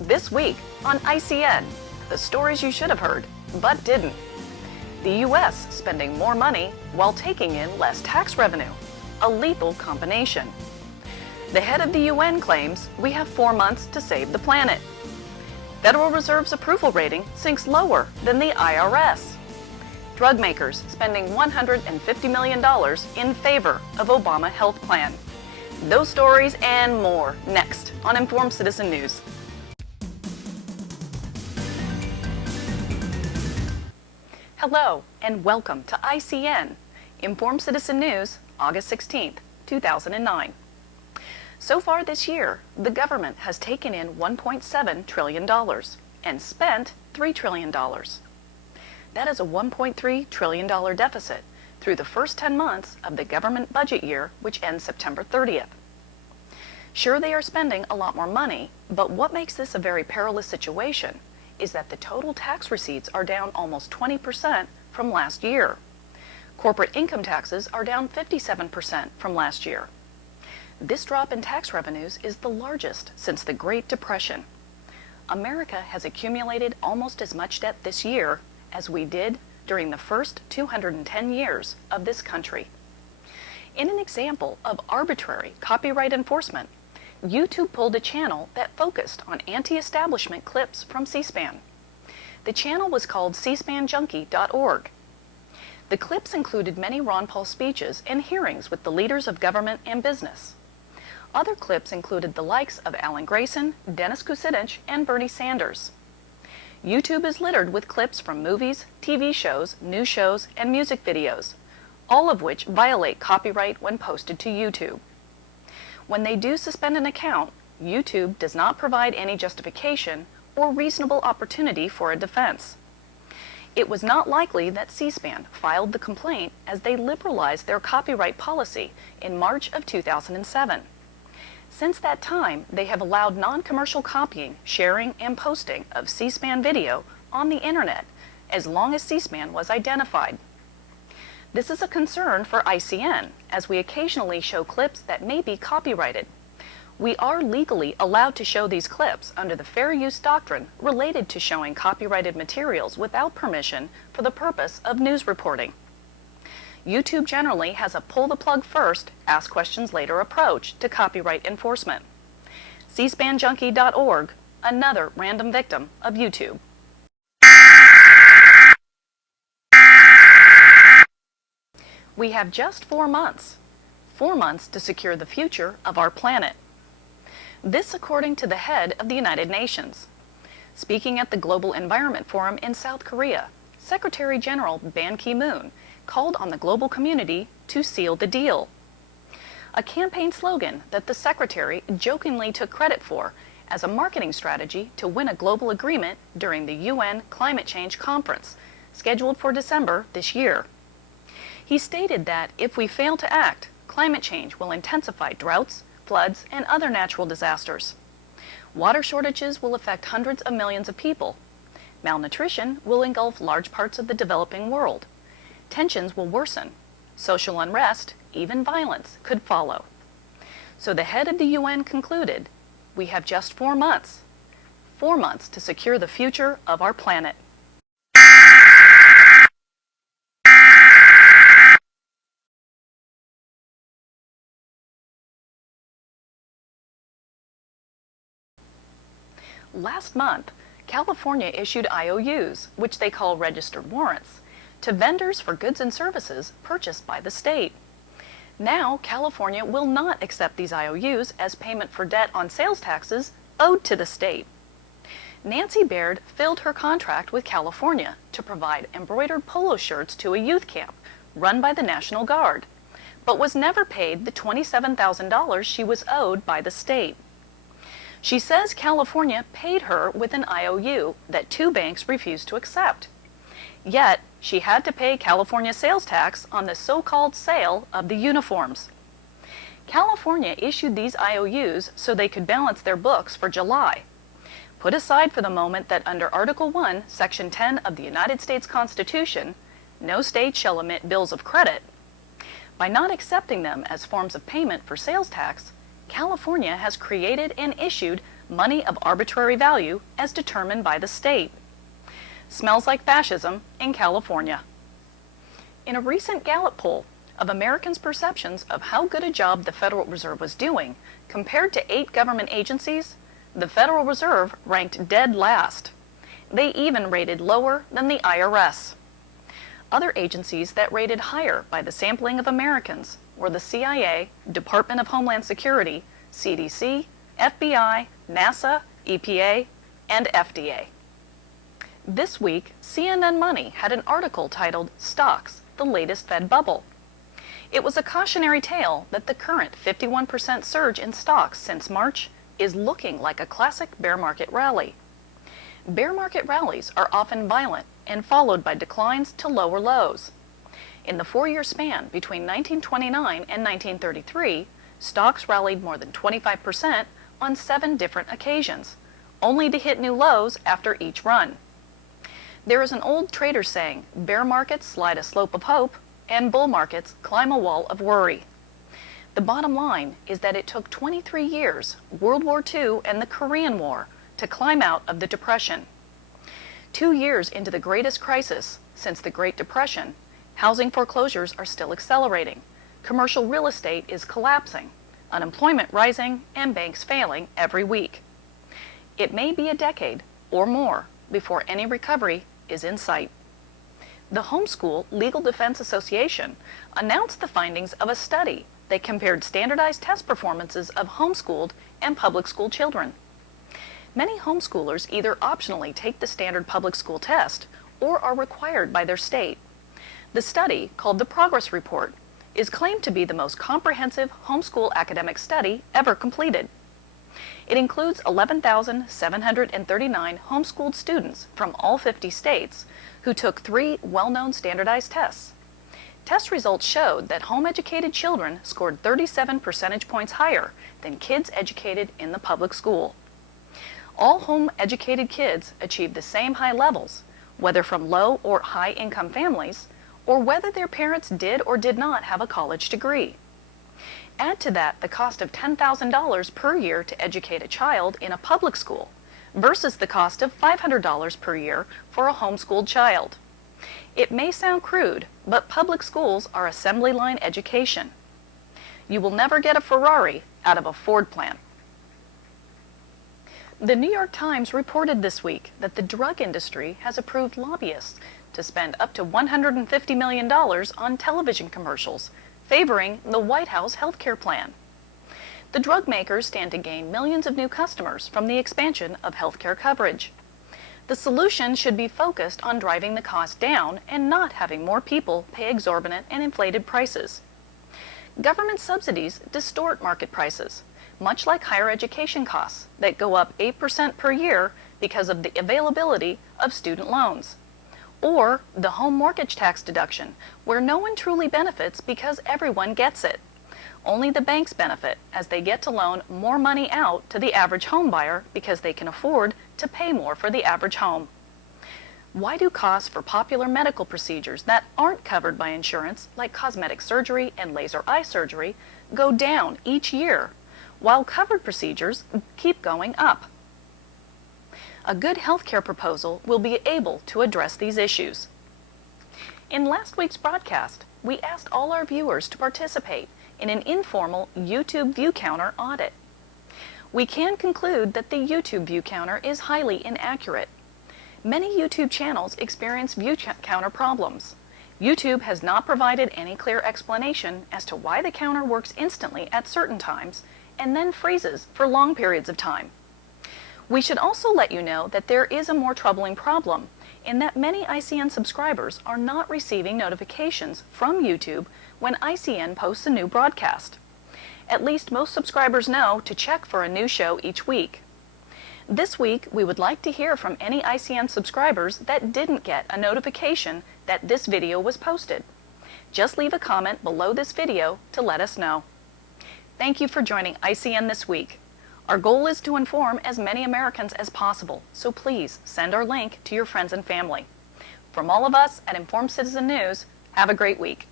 This week on ICN, the stories you should have heard, but didn't. The U.S. spending more money while taking in less tax revenue, a lethal combination. The head of the UN claims we have 4 months to save the planet. Federal Reserve's approval rating sinks lower than the IRS. Drug makers spending $150 million in favor of Obama health plan. Those stories and more next on Informed Citizen News. Hello and welcome to ICN, Informed Citizen News, August 16th, 2009. So far this year, the government has taken in $1.7 trillion and spent $3 trillion. That is a $1.3 trillion deficit through the first 10 months of the government budget year, which ends September 30th. Sure, they are spending a lot more money, but what makes this a very perilous situation is that the total tax receipts are down almost 20% from last year. Corporate income taxes are down 57% from last year. This drop in tax revenues is the largest since the Great Depression. America has accumulated almost as much debt this year as we did during the first 210 years of this country. In an example of arbitrary copyright enforcement, YouTube pulled a channel that focused on anti-establishment clips from C-Span. The channel was called C-Span Junkie.org. The clips included many Ron Paul speeches and hearings with the leaders of government and business. Other clips included the likes of Alan Grayson, Dennis Kucinich, and Bernie Sanders. YouTube is littered with clips from movies, TV shows, news shows, and music videos, all of which violate copyright when posted to YouTube. When they do suspend an account, YouTube does not provide any justification or reasonable opportunity for a defense. It was not likely that C-SPAN filed the complaint as they liberalized their copyright policy in March of 2007. Since that time, they have allowed non-commercial copying, sharing, and posting of C-SPAN video on the internet as long as C-SPAN was identified. This is a concern for ICN, as we occasionally show clips that may be copyrighted. We are legally allowed to show these clips under the fair use doctrine related to showing copyrighted materials without permission for the purpose of news reporting. YouTube generally has a pull the plug first, ask questions later approach to copyright enforcement. CSpanJunkie.org, another random victim of YouTube. We have just 4 months. 4 months to secure the future of our planet. This according to the head of the United Nations. Speaking at the Global Environment Forum in South Korea, Secretary General Ban Ki-moon called on the global community to seal the deal. A campaign slogan that the Secretary jokingly took credit for as a marketing strategy to win a global agreement during the UN Climate Change Conference, scheduled for December this year. He stated that if we fail to act, climate change will intensify droughts, floods, and other natural disasters. Water shortages will affect hundreds of millions of people. Malnutrition will engulf large parts of the developing world. Tensions will worsen. Social unrest, even violence, could follow. So the head of the UN concluded, we have just 4 months. 4 months to secure the future of our planet. Last month, California issued IOUs, which they call registered warrants, to vendors for goods and services purchased by the state. Now, California will not accept these IOUs as payment for debt on sales taxes owed to the state. Nancy Baird filled her contract with California to provide embroidered polo shirts to a youth camp run by the National Guard, but was never paid the $27,000 she was owed by the state. She says California paid her with an IOU that 2 banks refused to accept. Yet, she had to pay California sales tax on the so-called sale of the uniforms. California issued these IOUs so they could balance their books for July. Put aside for the moment that under Article 1, Section 10 of the United States Constitution, no state shall emit bills of credit. By not accepting them as forms of payment for sales tax, California has created and issued money of arbitrary value as determined by the state. Smells like fascism in California. In a recent Gallup poll of Americans' perceptions of how good a job the Federal Reserve was doing compared to 8 government agencies, the Federal Reserve ranked dead last. They even rated lower than the IRS. Other agencies that rated higher by the sampling of Americans were the CIA, Department of Homeland Security, CDC, FBI, NASA, EPA, and FDA. This week, CNN Money had an article titled "Stocks, the Latest Fed Bubble." It was a cautionary tale that the current 51% surge in stocks since March is looking like a classic bear market rally. Bear market rallies are often violent and followed by declines to lower lows. In the 4-year span between 1929 and 1933, stocks rallied more than 25% on 7 different occasions, only to hit new lows after each run. There is an old trader saying, bear markets slide a slope of hope, and bull markets climb a wall of worry. The bottom line is that it took 23 years, World War II and the Korean War, to climb out of the Depression. 2 years into the greatest crisis since the Great Depression, housing foreclosures are still accelerating, commercial real estate is collapsing, unemployment rising, and banks failing every week. It may be a decade or more before any recovery is in sight. The Homeschool Legal Defense Association announced the findings of a study that compared standardized test performances of homeschooled and public school children. Many homeschoolers either optionally take the standard public school test or are required by their state. The study, called the Progress Report, is claimed to be the most comprehensive homeschool academic study ever completed. It includes 11,739 homeschooled students from all 50 states who took 3 well-known standardized tests. Test results showed that home-educated children scored 37 percentage points higher than kids educated in the public school. All home-educated kids achieved the same high levels, whether from low or high-income families, or whether their parents did or did not have a college degree. Add to that the cost of $10,000 per year to educate a child in a public school versus the cost of $500 per year for a homeschooled child. It may sound crude, but public schools are assembly line education. You will never get a Ferrari out of a Ford plant. The New York Times reported this week that the drug industry has approved lobbyists to spend up to $150 million on television commercials favoring the White House healthcare plan. The drug makers stand to gain millions of new customers from the expansion of healthcare coverage. The solution should be focused on driving the cost down and not having more people pay exorbitant and inflated prices. Government subsidies distort market prices, much like higher education costs that go up 8% per year because of the availability of student loans. Or the home mortgage tax deduction, where no one truly benefits because everyone gets it. Only the banks benefit, as they get to loan more money out to the average home buyer because they can afford to pay more for the average home. Why do costs for popular medical procedures that aren't covered by insurance, like cosmetic surgery and laser eye surgery, go down each year, while covered procedures keep going up? A good healthcare proposal will be able to address these issues. In last week's broadcast, we asked all our viewers to participate in an informal YouTube view counter audit. We can conclude that the YouTube view counter is highly inaccurate. Many YouTube channels experience view counter problems. YouTube has not provided any clear explanation as to why the counter works instantly at certain times and then freezes for long periods of time. We should also let you know that there is a more troubling problem in that many ICN subscribers are not receiving notifications from YouTube when ICN posts a new broadcast. At least most subscribers know to check for a new show each week. This week, we would like to hear from any ICN subscribers that didn't get a notification that this video was posted. Just leave a comment below this video to let us know. Thank you for joining ICN this week. Our goal is to inform as many Americans as possible, so please send our link to your friends and family. From all of us at Informed Citizen News, have a great week.